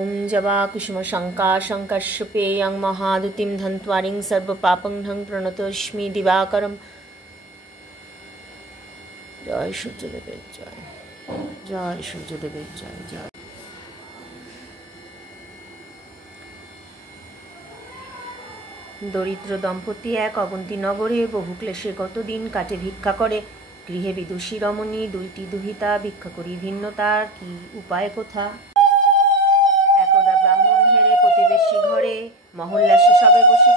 ॐ जवाकुसुमशङ्काशङ्कर्षपेयं महादुतिं धन्त्वारिं सर्वपापं ढं प्रणतोऽस्मि दिवाकरं। जय সূর্যদেবের জয়, জয় সূর্যদেবের জয়। জয় দরিদ্র দম্পতি এক অবন্তী নগরে বহু ক্লেশে কতদিন কাটে ভিক্ষা করে। গৃহে বিদুষী রমণী দুইটি দুহিতা, ভিক্ষা করি ভিন্নতার কি উপায় কোথা। একদা ব্রাহ্মণ হেরে প্রতিবেশী ঘরে, মহল্লা সে সবে বসে